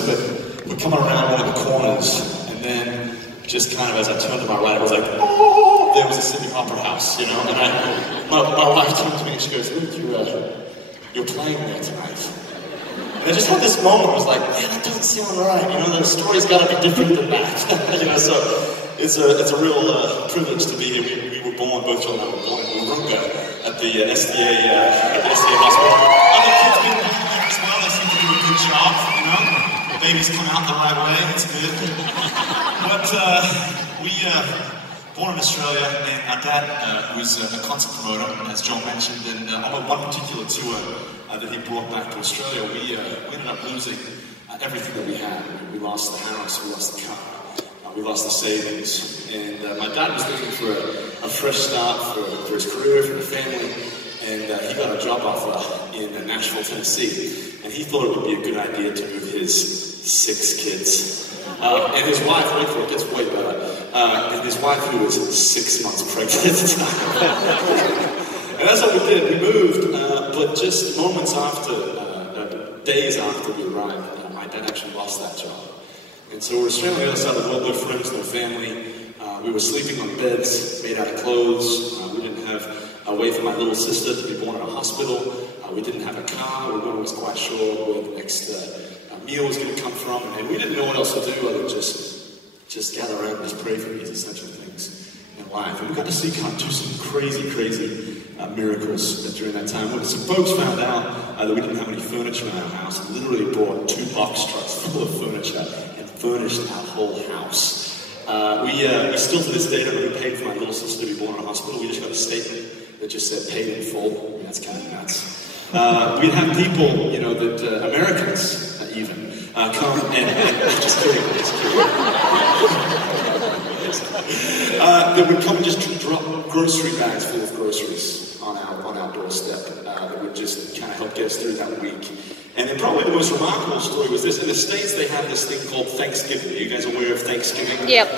nervous, but we're coming around one of the corners, and then just kind of as I turned to my right, I was like, oh, there was a Sydney Opera House, you know, and my wife turned to me and she goes, look, you're playing there tonight. And I just had this moment where I was like, yeah, that doesn't sound right, you know, the story's got to be different than that, you know, so it's a real privilege to be here. We were born, both John and I were born in Wahroonga at the SDA hospital. Other kids been born there as well, they seem to do a good job, you know, the babies come out the right way, it's good. But we born in Australia, and our dad was a concert promoter, as John mentioned, and on one particular tour that he brought back to Australia, we ended up losing everything that we had. We lost the house, we lost the car, we lost the savings, and my dad was looking for a fresh start for his career, for the family, and he got a job offer in Nashville, Tennessee, and he thought it would be a good idea to move his 6 kids. And his wife, wait for it, gets way better, and his wife, who was 6 months pregnant at the time. And that's what we did, we moved, but just moments after, days after we arrived, my dad actually lost that job. And so we're straight on the other side of the world, no friends, no family. We were sleeping on beds made out of clothes. We didn't have a way for my little sister to be born in a hospital. We didn't have a car. We weren't always quite sure where the next meal was going to come from. And we didn't know what else to do other than just gather around and just pray for these essential things in life. And we got to see God do some crazy miracles during that time. When some folks found out that we didn't have any furniture in our house, and literally brought 2 box trucks full of furniture and furnished our whole house. We still to this day don't really pay for my little sister to be born in a hospital. We just got a statement that just said paid in full. I mean, that's kind of nuts. We'd have people, you know, that Americans even come and just kidding. That would come and just drop grocery bags full of groceries on our doorstep. That would just kind of help get us through that week. And then probably the most remarkable story was this. In the States, they have this thing called Thanksgiving. Are you guys aware of Thanksgiving? Yep.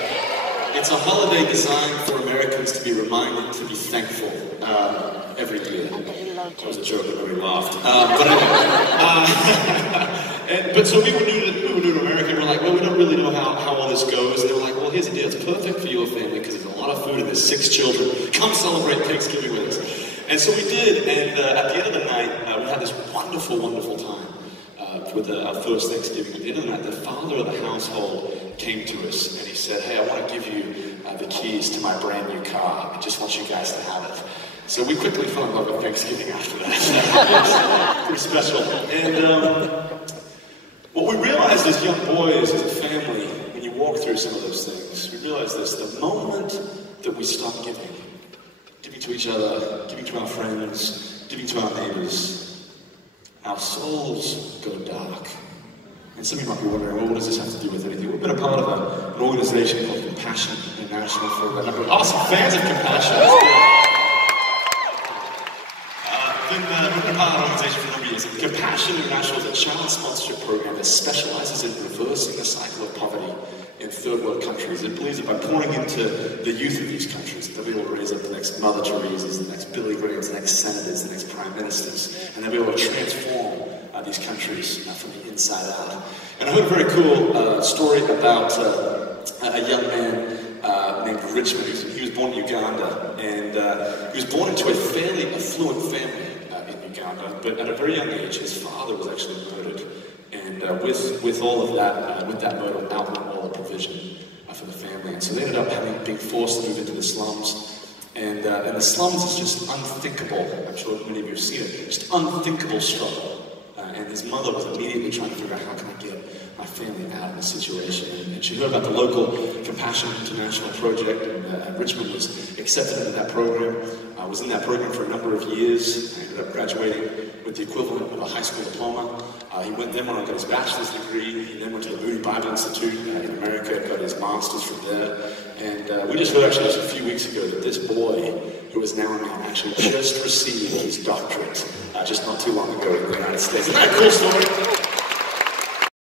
It's a holiday designed for Americans to be reminded to be thankful every year. That was a joke, and nobody laughed. But so we were new to America, and we're like, well, we don't really know how all this goes. And they were like, well, here's the deal. It's perfect for your family because there's a lot of food and there's 6 children. Come celebrate Thanksgiving with us. And so we did, and at the end of the night, we had this wonderful time with our first Thanksgiving. At the end of the night, the father of the household came to us, and he said, hey, I want to give you the keys to my brand new car. I just want you guys to have it. So we quickly fell in love with Thanksgiving after that. Pretty special. And what we realized as young boys, as a family, when you walk through some of those things, we realized this: the moment that we stop giving to each other, giving to our friends, giving to our neighbors, our souls go dark. And some of you might be wondering, well, what does this have to do with anything? We've been a part of an organization called Compassion International for a number of awesome fans of Compassion. We've been a part of an organization for a number of years. Compassion International is a child sponsorship program that specializes in reversing the cycle of poverty in third world countries. It believes that by pouring into the youth of these countries, they'll be able to raise up the next Mother Teresa's, the next Billy Grahams, the next senators, the next prime ministers, and they'll be able to transform these countries from the inside out. And I heard a very cool story about a young man named Richmond. He was born in Uganda, and he was born into a fairly affluent family in Uganda, but at a very young age, his father was actually murdered. And with all of that, with that murder, out went all the provision for the family. And so they ended up being forced to move into the slums. And the slums is just unthinkable. I'm sure many of you have seen it. Just unthinkable struggle. And his mother was immediately trying to figure out, how can I get my family out of this situation? And she heard about the local Compassion International project, and Richmond was accepted into that program. I was in that program for a number of years. I ended up graduating with the equivalent of a high school diploma. He went then on and got his bachelor's degree. He then went to the Moody Bible Institute in America and got his master's from there. And we just heard actually just a few weeks ago that this boy, who is now a man, actually just received his doctorate just not too long ago in the United States. Isn't that a cool story?